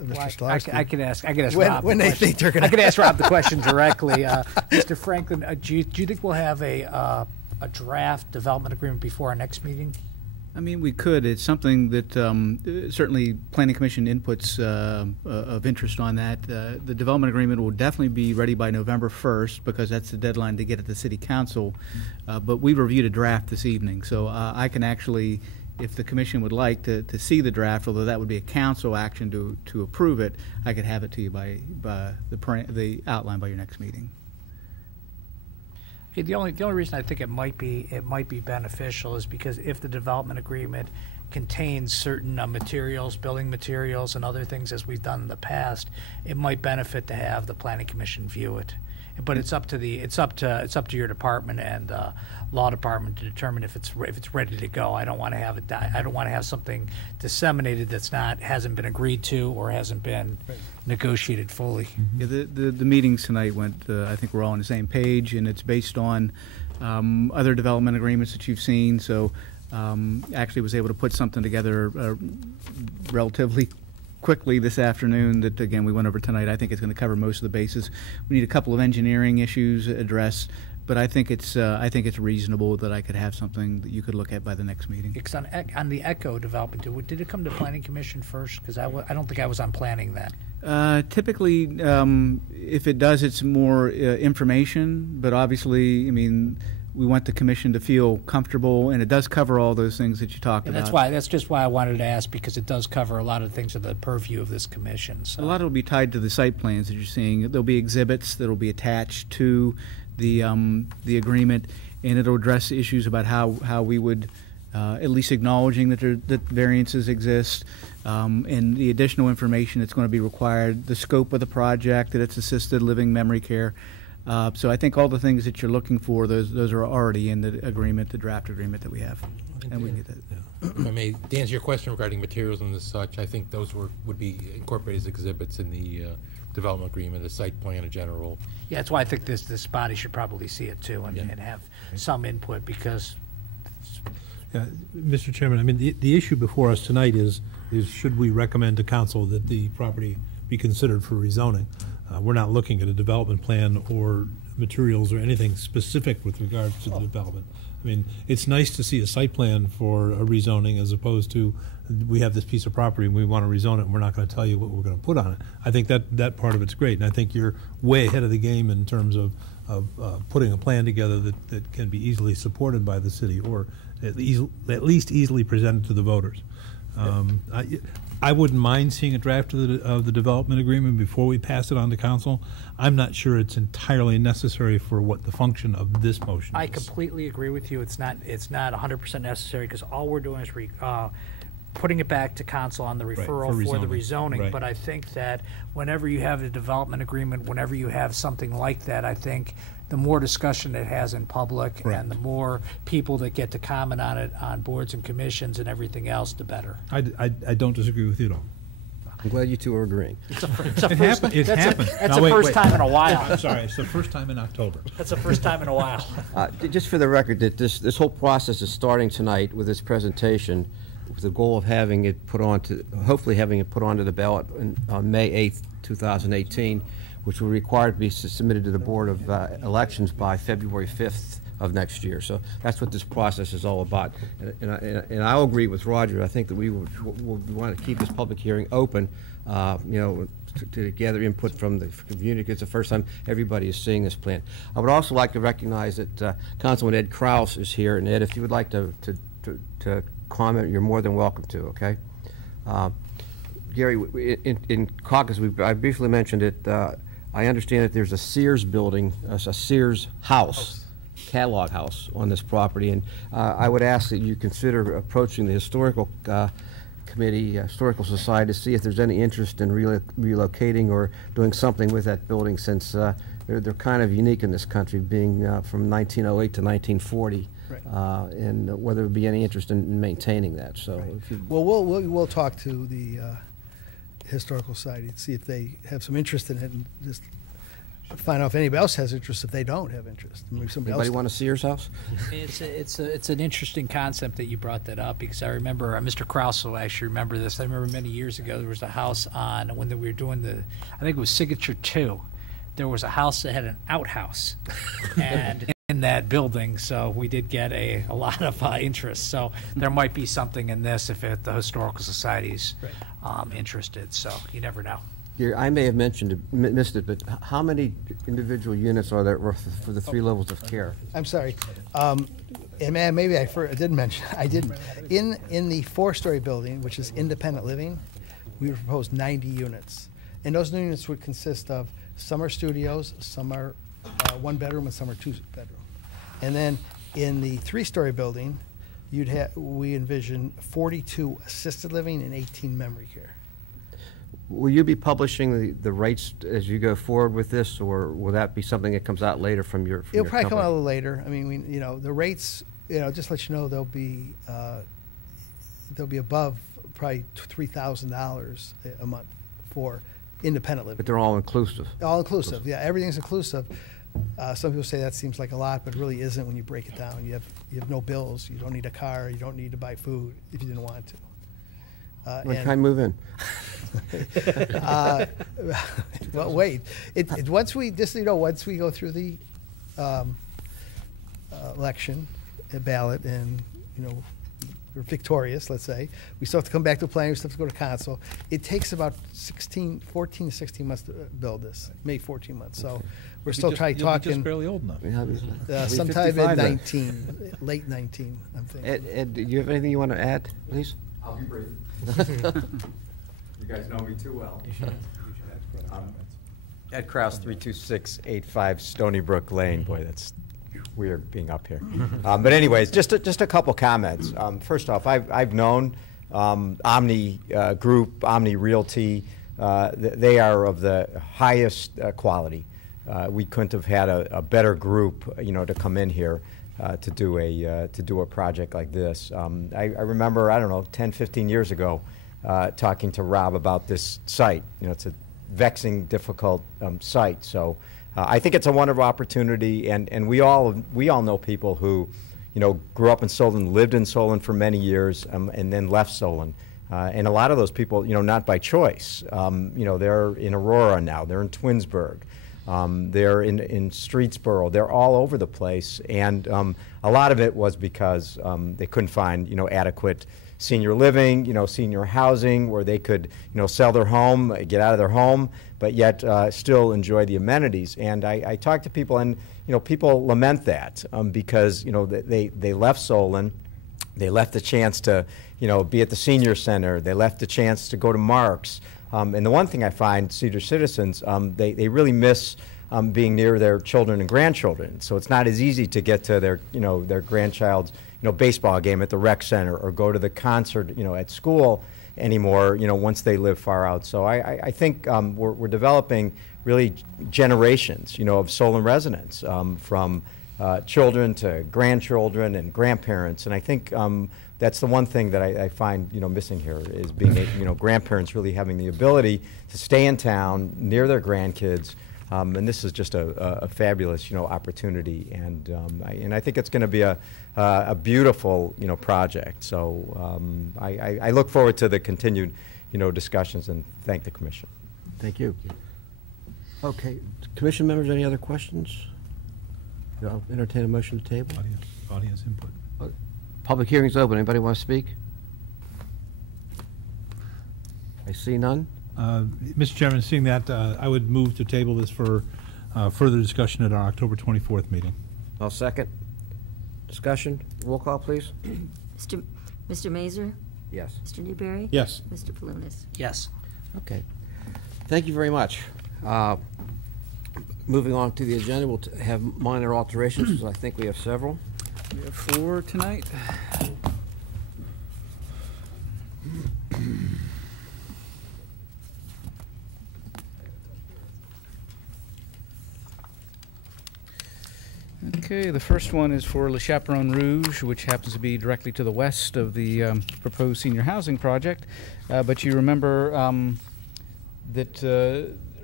Mr. Stolarski. I could ask Rob when they think they're going. I could ask Rob the question directly. Mr. Franklin, do you think we'll have a draft development agreement before our next meeting? I mean, we could. It's something that certainly Planning Commission inputs of interest on that. The development agreement will definitely be ready by November 1st because that's the deadline to get it to City Council. But we reviewed a draft this evening, so I can actually, if the Commission would like to see the draft, although that would be a council action to approve it, I could have it to you by the outline by your next meeting. Okay, the only reason I think it might be beneficial is because if the development agreement contains certain materials, building materials, and other things as we've done in the past, it might benefit to have the Planning Commission view it. But it's up to your department and law department to determine if it's ready to go. I don't want to have it. I don't want to have something disseminated hasn't been agreed to or hasn't been negotiated fully. Yeah, the meetings tonight went. I think we're all on the same page, and it's based on other development agreements that you've seen. So actually, was able to put something together relatively quickly this afternoon that, again, we went over tonight. I think it's going to cover most of the bases. We need a couple of engineering issues addressed, but I think it's reasonable that I could have something that you could look at by the next meeting. It's on the Echo development, did it come to Planning Commission first? Because I don't think I was on planning that. Typically, if it does, it's more information, but obviously, I mean, we want the commission to feel comfortable, and it does cover all those things that you talked about. That's just why I wanted to ask, because it does cover a lot of things of the purview of this commission. So. A lot will be tied to the site plans that you're seeing. There'll be exhibits that'll be attached to the agreement, and it'll address issues about how we would, at least acknowledging that variances exist, and the additional information that's going to be required, the scope of the project, that it's assisted living memory care. So I think all the things that you're looking for, those are already in the agreement, the draft agreement that we have, and we can get that. If I may, to answer your question regarding materials and such, I think those would be incorporated as exhibits in the development agreement, the site plan in general. Yeah, that's why I think this body should probably see it too and have some input because. Yeah, Mr. Chairman, I mean, the issue before us tonight is should we recommend to council that the property be considered for rezoning? We're not looking at a development plan or materials or anything specific with regards to the development. I mean, it's nice to see a site plan for a rezoning as opposed to we have this piece of property and we want to rezone it and we're not going to tell you what we're going to put on it. I think that part of it's great, and I think you're way ahead of the game in terms of putting a plan together that can be easily supported by the city or at least easily presented to the voters. I wouldn't mind seeing a draft of the development agreement before we pass it on to council. I'm not sure it's entirely necessary for what the function of this motion is. I completely agree with you. It's not 100% necessary because all we're doing is putting it back to council on the referral for the rezoning. Right. But I think that whenever you have a development agreement, whenever you have something like that, I think the more discussion it has in public and the more people that get to comment on it on boards and commissions and everything else, the better. I don't disagree with you at all. I'm glad you two are agreeing. It's It happened. That's the first time in a while. I'm sorry, it's the first time in October. That's the first time in a while. Just for the record, that this whole process is starting tonight with this presentation, with the goal of having it put on to, hopefully having it put onto the ballot on May 8th, 2018, which will require to be submitted to the Board of Elections by February 5th of next year. So that's what this process is all about. And I'll agree with Roger. I think that we want to keep this public hearing open, to gather input from the community. It's the first time everybody is seeing this plan. I would also like to recognize that Councilman Ed Kraus is here. And Ed, if you would like to comment, you're more than welcome to, okay? Gary, in caucus, I briefly mentioned it. I understand that there's a Sears building, a Sears house, catalog house on this property, and I would ask that you consider approaching the historical committee, historical society, to see if there's any interest in relocating or doing something with that building, since they're kind of unique in this country, being from 1908 to 1940. Right. And whether there would be any interest in maintaining that. So, right. Well, we'll talk to the Historical Society and see if they have some interest in it, and just find out if anybody else has interest. If they don't have interest, maybe somebody else. Anybody want to see Sears house? It's an interesting concept that you brought that up, because I remember Mr. Krause will actually remember this. I remember many years ago there was a house on when we were doing I think it was Signature 2. There was a house that had an outhouse, and in that building, so we did get a lot of interest. So there might be something in this if the Historical Society's interested, so you never know. Here, I may have missed it, but how many individual units are there for the 3 levels of care? I'm sorry. And man, maybe I didn't mention, I didn't. In the 4-story building, which is independent living, we proposed 90 units. And those units would consist of some are studios, some are 1 bedroom, and some are 2 bedroom. And then in the 3-story building, we envision 42 assisted living and 18 memory care. Will you be publishing the rates as you go forward with this, or will that be something that comes out later from your It'll probably come company? out a little later. I mean, the rates, just to let you know, they'll be above probably $3,000 a month for independent living. But they're all inclusive. All inclusive, yeah, everything's inclusive. Some people say that seems like a lot, but it really isn't when you break it down. You have no bills, you don't need a car, you don't need to buy food if you didn't want to. When can I move in? Well, wait. Once we go through the election, ballot, and we're victorious, let's say, we still have to come back to planning, we still have to go to council. It takes about 14 to 16 months to build this, maybe 14 months. So we're still You'll be talking. just barely old enough. Sometime 55 in then. 19, late 19, I'm thinking. Ed, do you have anything you want to add, please? I'll be brief. You guys know me too well. Ed Kraus, 32685 Stony Brook Lane. Boy, that's weird being up here. But anyways, just a couple comments. First off, I've known Omni Group, Omni Realty. They are of the highest quality. We couldn't have had a better group, to come in here to do a project like this. I remember, I don't know, 10, 15 years ago, talking to Rob about this site. It's a vexing, difficult site. So I think it's a wonderful opportunity, and we all know people who, grew up in Solon, lived in Solon for many years, and then left Solon. And a lot of those people, not by choice. They're in Aurora now. They're in Twinsburg. They're in Streetsboro. They're all over the place, and a lot of it was because they couldn't find adequate senior living, senior housing where they could sell their home, get out of their home, but yet still enjoy the amenities. And I talk to people, and people lament that because they left Solon, they left the chance to be at the senior center, they left the chance to go to Mark's. And the one thing I find, senior citizens, they really miss being near their children and grandchildren. So it's not as easy to get to their grandchild's baseball game at the rec center or go to the concert at school anymore. Once they live far out. So I think we're developing really generations of Solon residents from children to grandchildren and grandparents. And I think that's the one thing that I find missing here is being grandparents really having the ability to stay in town near their grandkids, and this is just a fabulous opportunity, and I think it's going to be a beautiful project. So I look forward to the continued discussions, and thank the commission. Thank you. Okay, commission members, any other questions? I'll entertain a motion to table. Audience input. Public hearing's open. Anybody want to speak? I see none. Mr. Chairman, seeing that, I would move to table this for further discussion at our October 24th meeting. I'll second. Discussion. Roll call, please. Mr. Mazur? Yes. Mr. Newberry? Yes. Mr. Palunas? Yes. Okay. Thank you very much. Moving on to the agenda, we'll have minor alterations, because I think we have several. We have 4 tonight. Okay, the first one is for Le Chaperon Rouge, which happens to be directly to the west of the proposed senior housing project. But you remember that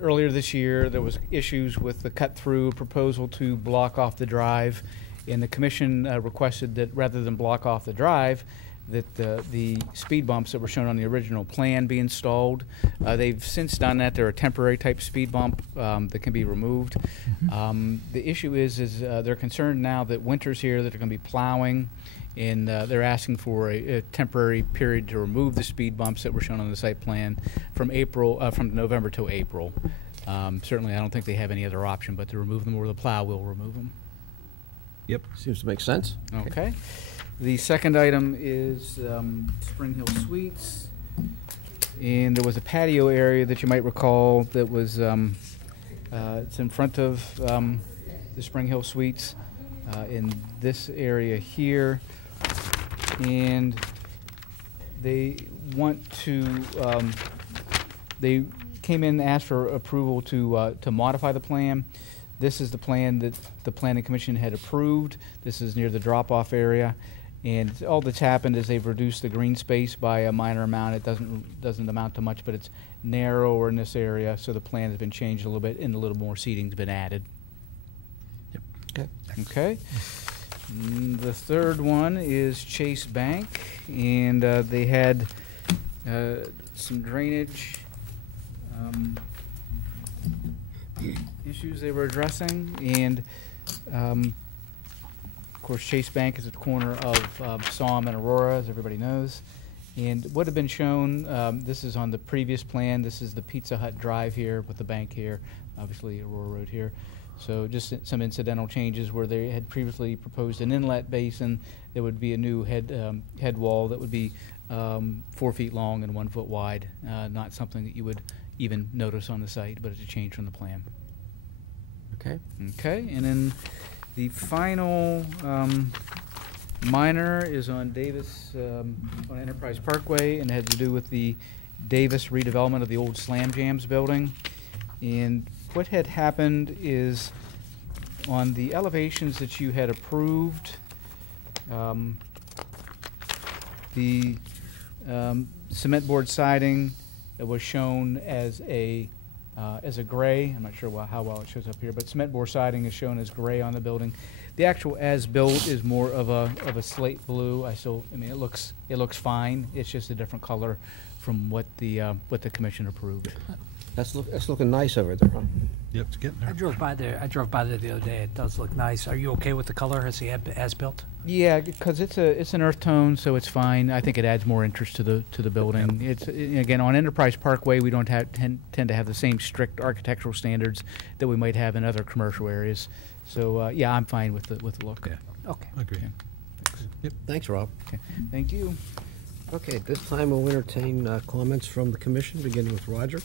earlier this year there was issues with the cut-through proposal to block off the drive, and the commission requested that rather than block off the drive, that the speed bumps that were shown on the original plan be installed. They've since done that. They're a temporary type speed bump that can be removed. The issue is they're concerned now that winter's here, that they're going to be plowing, and they're asking for a temporary period to remove the speed bumps that were shown on the site plan from November to April. Certainly, I don't think they have any other option but to remove them, or the plow will remove them. Yep. Seems to make sense. Okay. The second item is Spring Hill Suites. And there was a patio area that you might recall that was, it's in front of the Spring Hill Suites in this area here. And they want to, they came in and asked for approval to modify the plan. This is the plan that the Planning Commission had approved. This is near the drop-off area. And all that's happened is they've reduced the green space by a minor amount. It doesn't amount to much, but it's narrower in this area, so the plan has been changed a little bit, and a little more seating's been added. Yep. Okay. Okay. The third one is Chase Bank, and they had some drainage issues they were addressing, and of course, Chase Bank is at the corner of Salm and Aurora, as everybody knows. And what had been shown, this is on the previous plan. This is the Pizza Hut Drive here with the bank here, obviously Aurora Road here. So just some incidental changes where they had previously proposed an inlet basin. There would be a new head wall that would be 4 feet long and 1 foot wide. Not something that you would even notice on the site, but it's a change from the plan. Okay. Okay, and then the final minor is on Davis, on Enterprise Parkway, and had to do with the Davis redevelopment of the old Slam Jams building. And what had happened is on the elevations that you had approved, the cement board siding was shown as a gray. I'm not sure how well it shows up here, but cement board siding is shown as gray on the building. The actual as-built is more of a slate blue. I mean, it looks fine. It's just a different color from what the commission approved. That's looking nice over there, huh? Yep, it's getting there. I drove by there the other day. It does look nice. Are you okay with the color as built? Yeah, because it's an earth tone, so it's fine. I think it adds more interest to the building. It's again on Enterprise Parkway. We don't tend to have the same strict architectural standards that we might have in other commercial areas. So yeah, I'm fine with the look. Yeah. Okay. Agree. Okay. Thanks. Yep. Thanks, Rob. Okay. Thank you. Okay, at this time we'll entertain comments from the commission, beginning with Roger.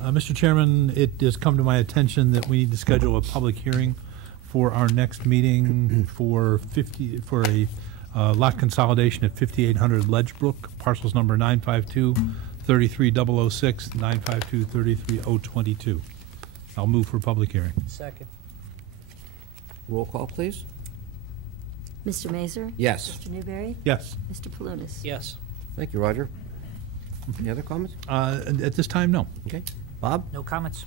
Mr. Chairman, it has come to my attention that we need to schedule a public hearing for our next meeting for a lot consolidation at 5800 Ledgebrook, parcels number 952-33006, 952-33022. I'll move for public hearing. Second. Roll call, please. Mr. Mazur? Yes. Mr. Newberry? Yes. Mr. Palunas? Yes. Thank you, Roger. Any other comments? At this time, no. Okay. Bob? No comments?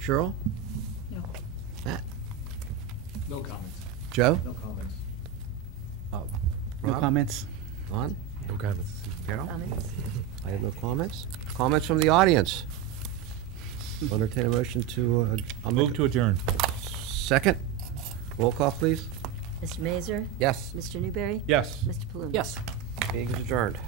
Cheryl? No. Matt? No comments. Joe? No comments. No Rob? comments. Lon? No comments. Carol? Comments? I have no comments. Comments from the audience? I'll entertain a motion to... I'll move to adjourn. Second. Roll call, please. Mr. Mazur? Yes. Mr. Newberry? Yes. Mr. Palunas? Yes. Meeting is adjourned.